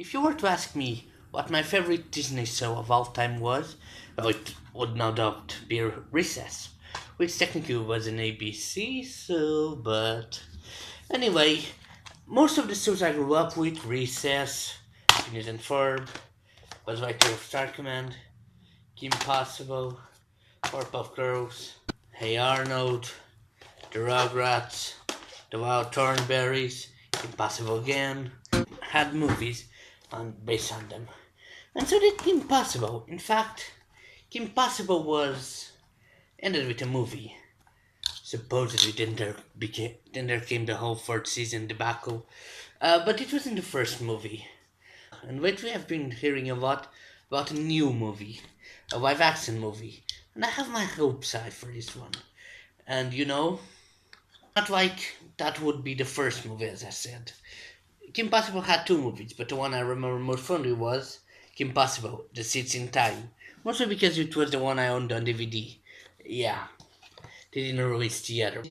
If you were to ask me what my favorite Disney show of all time was, it would no doubt be Recess, which technically was an ABC show, but anyway, most of the shows I grew up with, Recess, Phineas and Ferb, Buzz Lightyear of Star Command, Kim Possible, Powerpuff Girls, Hey Arnold, The Rugrats, The Wild Thornberries, Kim Possible again, had movies based on them. And so did Kim Possible. In fact, Kim Possible was ended with a movie. Supposedly, then there came the whole third season debacle. But it wasn't the first movie. And what we have been hearing a lot about a new movie, a live action movie. And I have my hopes high for this one. And not like that would be the first movie, as I said. Kim Possible had two movies, but the one I remember most fondly was Kim Possible, The Sitch in Time. Mostly because it was the one I owned on DVD. Yeah, they didn't release theater.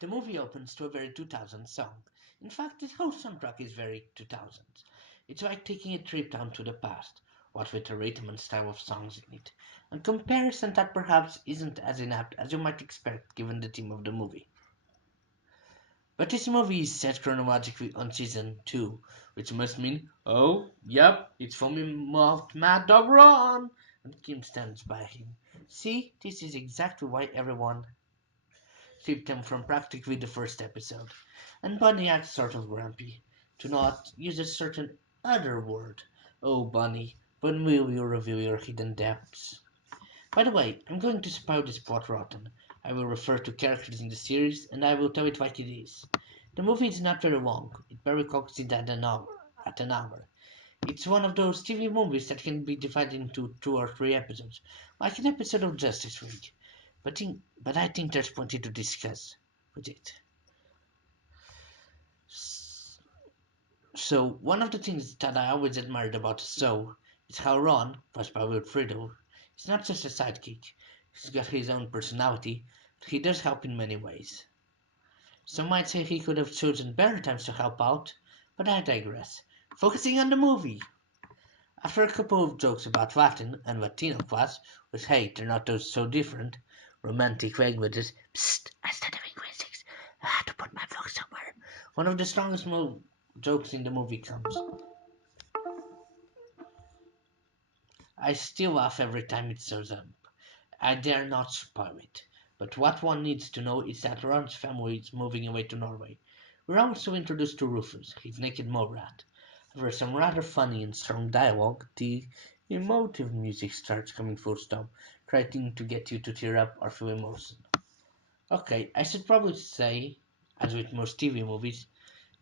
The movie opens to a very 2000s song. In fact, the whole soundtrack is very 2000s. It's like taking a trip down to the past, what with the rhythm and style of songs in it. A comparison that perhaps isn't as inapt as you might expect given the theme of the movie. But this movie is set chronologically on season 2, which must mean, oh, yep, it's from Mad Dog Ron! And Kim stands by him. See, this is exactly why everyone shipped him from practically the first episode. And Bunny acts sort of grumpy, to not use a certain other word. Oh, Bunny, when will you reveal your hidden depths? By the way, I'm going to spoil this plot rotten. I will refer to characters in the series, and I will tell it like it is. The movie is not very long. It barely clocks in at an hour. It's one of those TV movies that can be divided into 2 or 3 episodes, like an episode of Justice League. But I think there's plenty to discuss with it. So one of the things that I always admired about the show is how Ron, voiced by Will Friedle, is not just a sidekick. He's got his own personality, but he does help in many ways. Some might say he could have chosen better times to help out, but I digress. Focusing on the movie. After a couple of jokes about Latin and Latino class, which hey, they're not those so different, romantic languages, psst, I studied linguistics, I had to put my book somewhere. One of the strongest jokes in the movie comes. I still laugh every time it shows up. I dare not spoil it. But what one needs to know is that Ron's family is moving away to Norway. We're also introduced to Rufus, his naked mole rat. After some rather funny and strong dialogue, the emotive music starts coming full stop, trying to get you to tear up or feel emotion. Okay, I should probably say, as with most TV movies,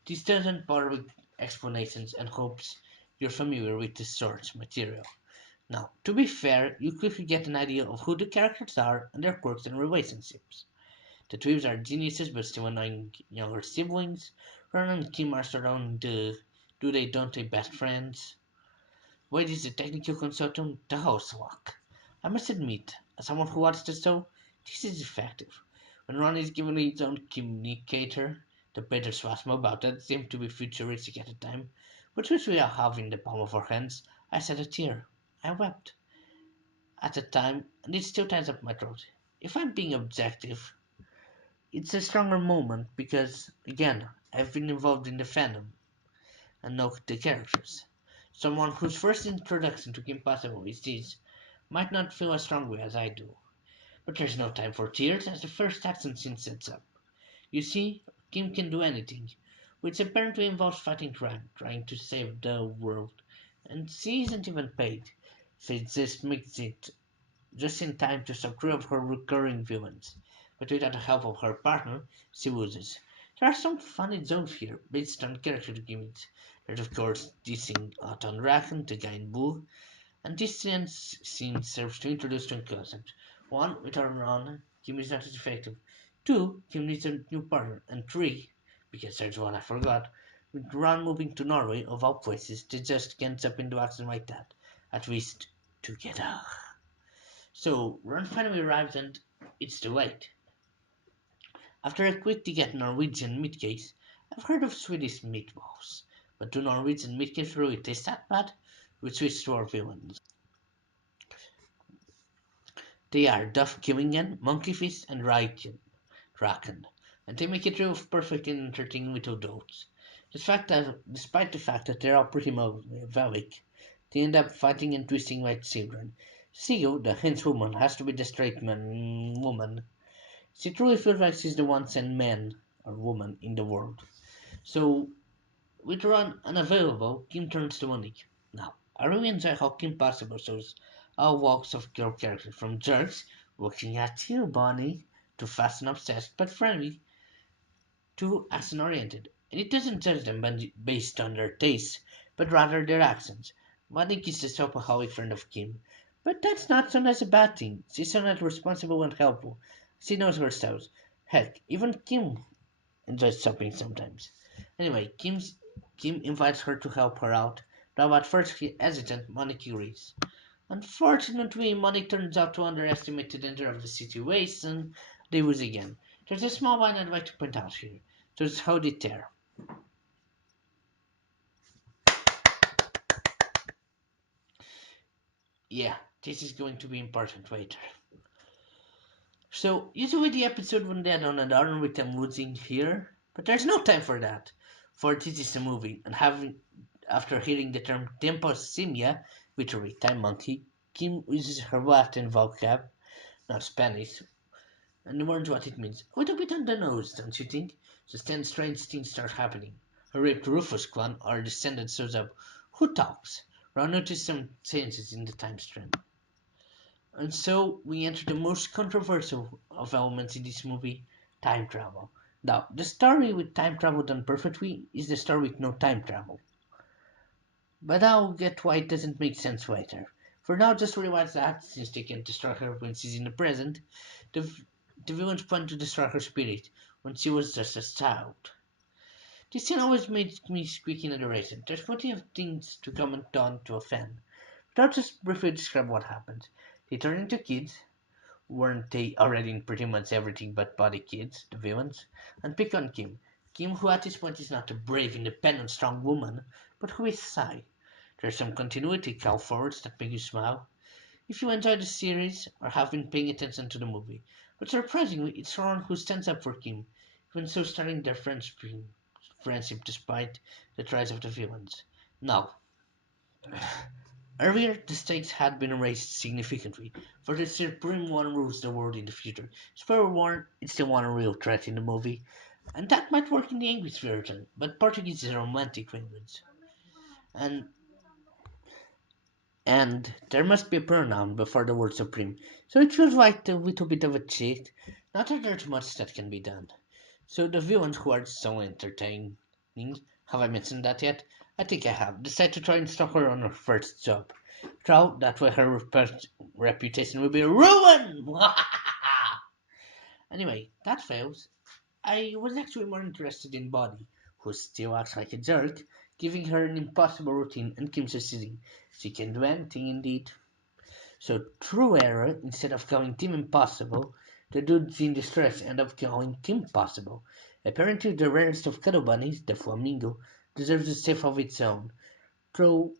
this doesn't bother with explanations and hopes you're familiar with the source material. Now, to be fair, you quickly get an idea of who the characters are and their quirks and relationships. The twins are geniuses but still annoying younger siblings. Ron and Kim are surrounding the do they don't they best friends. Wade is the technical consultant, the host lock. I must admit, as someone who watched the show, this is effective. When Ron is given his own communicator, the better swasmo about that seemed to be futuristic at the time, but which we all have in the palm of our hands, I shed a tear. I wept at the time, and it still ties up my throat. If I'm being objective, it's a stronger moment because, again, I've been involved in the fandom and know the characters. Someone whose first introduction to Kim Possible is this might not feel as strongly as I do. But there's no time for tears as the first action scene sets up. You see, Kim can do anything, which apparently involves fighting crime, trying to save the world, and she isn't even paid. She just makes it just in time to stop three of her recurring villains. But without the help of her partner, she loses. There are some funny zones here, based on character gimmicks. There's of course dissing out on Draken, the guy in blue, and this scene serves to introduce two concepts. One, with her on, Kim is not as effective. Two, Kim needs a new partner. And three, because there's one I forgot, with Ron moving to Norway, of all places, they just can't up into action like that. At least, together. So Ron finally arrives and it's too late. After a quick to get Norwegian meat case, I've heard of Swedish meatballs, but do Norwegian meatcakes really taste that bad? We switch to our villains. They are Duffkillingen, Monkeyfish, and Raken, and they make it real perfect and entertaining with adults. Despite the fact that they're all pretty Machiavellic, they end up fighting and twisting like children. Sio, the henchwoman, has to be the straight woman. She truly feels like she's the one sent man or woman in the world. So, with Ron unavailable, Kim turns to Monique. Now, I really enjoy how Kim Possible shows all walks of girl characters, from jerks, looking at you, Bonnie, to fast and obsessed but friendly, to action oriented. And it doesn't judge them based on their tastes, but rather their actions. Monique is the shopaholic friend of Kim, but that's not seen as a bad thing. She's so not responsible and helpful. She knows herself. Heck, even Kim enjoys shopping sometimes. Anyway, Kim invites her to help her out, though at first hesitant, Monique agrees. Unfortunately, Monique turns out to underestimate the danger of the situation. They lose again. There's a small line I'd like to point out here. There's how they tear. Yeah, this is going to be important later. So, usually the episode would end on an honor with them losing here, but there's no time for that. For this is a movie, and after hearing the term temposimia, literally time monkey, Kim uses her Latin vocab, not Spanish, and learns what it means. A little bit on the nose, don't you think? Just then strange things start happening. Her raped Rufus clan, our descendant, shows up. Who talks? Ron noticed some changes in the time stream. And so we enter the most controversial of elements in this movie, time travel. Now, the story with time travel done perfectly is the story with no time travel. But I'll get why it doesn't make sense later. For now, just realize that, since they can't destroy her when she's in the present, the, the villains plan to destroy her spirit when she was just a child. This scene always makes me squeak in adoration. There's plenty of things to comment on to a fan. But I'll just briefly describe what happened. They turn into kids, weren't they already in pretty much everything but body kids, the villains? And pick on Kim. Kim, who at this point is not a brave, independent, strong woman, but who is shy. There's some continuity call forwards that make you smile if you enjoy the series or have been paying attention to the movie. But surprisingly, it's Ron who stands up for Kim, even so starting their friendship despite the tries of the villains. Now, earlier the stakes had been raised significantly, for the Supreme One rules the world in the future. Spoiler warned, it's the one real threat in the movie, and that might work in the English version, but Portuguese is a romantic language. And and there must be a pronoun before the word supreme, so it feels like a little bit of a cheat. Not that there's much that can be done. So the villains who are so entertaining, have I mentioned that yet? I think I have. Decide to try and stop her on her first job. Trout, that way her reputation will be ruined! Anyway, that fails. I was actually more interested in Body, who still acts like a jerk, giving her an impossible routine and Kim succeeding. She can do anything indeed. So True Error, instead of calling Tim Impossible, the dudes in distress end up calling Kim Possible. Apparently the rarest of cuddle bunnies, the flamingo, deserves a safe of its own. Through,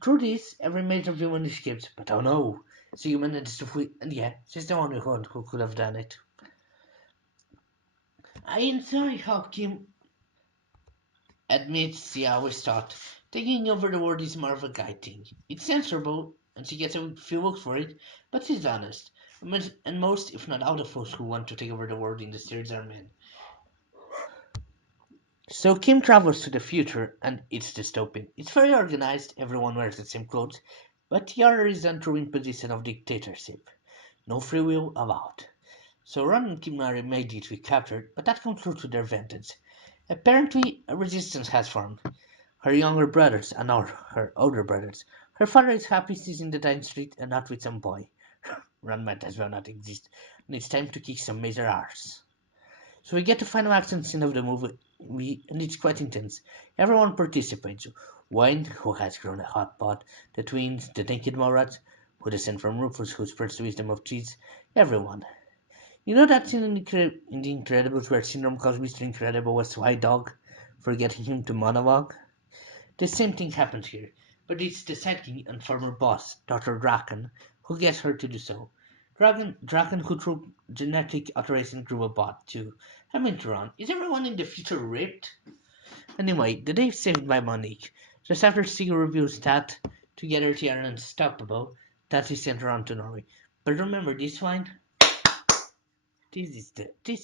through this, every major villain escapes, but oh no, she manages to flee, and yeah, she's the only one who could have done it. I enjoy how Kim admits she always thought taking over the world is more of a guy thing. It's censorable, and she gets a few looks for it, but she's honest. And most, if not all, the folks who want to take over the world in the series are men. So Kim travels to the future, and it's dystopian. It's very organized, everyone wears the same clothes, but the order is done through imposition of dictatorship. No free will allowed. So Ron and Kim are immediately captured, but that comes through to their advantage. Apparently, a resistance has formed. Her younger brothers and now her older brothers. Her father is happy she's in the dying street and not with some boy. Ron might as well not exist, and it's time to kick some major arse. So we get the final action scene of the movie, and it's quite intense. Everyone participates. Wayne, who has grown a hot pot, the twins, the naked Morats, who descend from Rufus, who spreads the wisdom of cheese. Everyone. You know that scene in The Incredibles where Syndrome calls Mr. Incredible a sly dog? for getting him to monologue. The same thing happens here, but it's the sidekick and former boss, Dr. Draken, who gets her to do so. Draken who through genetic alteration grew a bot too. I mean, Turan, is everyone in the future ripped? Anyway, the day is saved by Monique. Just after Sigurd reveals that, together they are unstoppable, that is sent around to Norway. But remember this line? This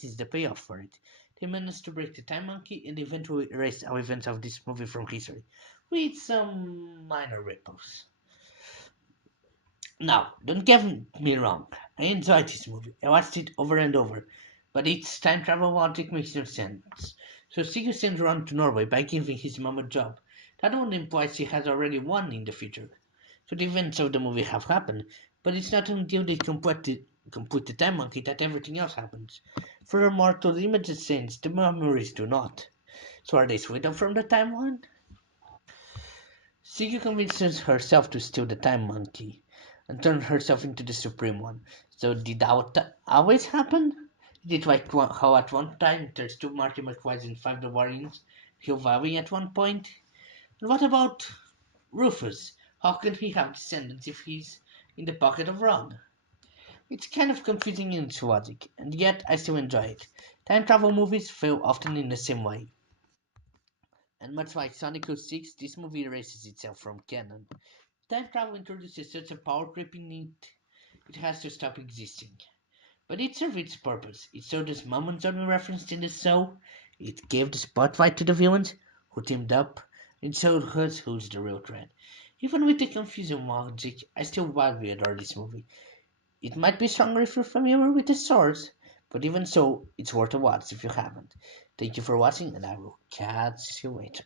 is the payoff for it. They managed to break the time monkey and eventually erase our events of this movie from history, with some minor ripples. Now, don't get me wrong, I enjoyed this movie. I watched it over and over, but its time travel logic makes no sense. So Sigurd sends Ron to Norway by giving his mom a job. That would imply she has already won in the future. So the events of the movie have happened, but it's not until they complete the time monkey that everything else happens. Furthermore, to limited sense, the memories do not. So are they switched from the timeline? Siggy convinces herself to steal the time monkey and turn herself into the Supreme One. So did that always happen? Did it like how at one time there's two Marty McFlys and five Bavarians surviving at one point? And what about Rufus? How can he have descendants if he's in the pocket of Ron? It's kind of confusing in its logic, and yet I still enjoy it. Time travel movies fail often in the same way. And much like Sonic 06, this movie erases itself from canon. Time travel introduces such a power creeping need, it has to stop existing. But it served its purpose. It showed us moments only referenced in the show. It gave the spotlight to the villains who teamed up. It showed us who's the real threat. Even with the confusing logic, I still wildly adore this movie. It might be stronger if you're familiar with the source, but even so, it's worth a watch if you haven't. Thank you for watching, and I will catch you later.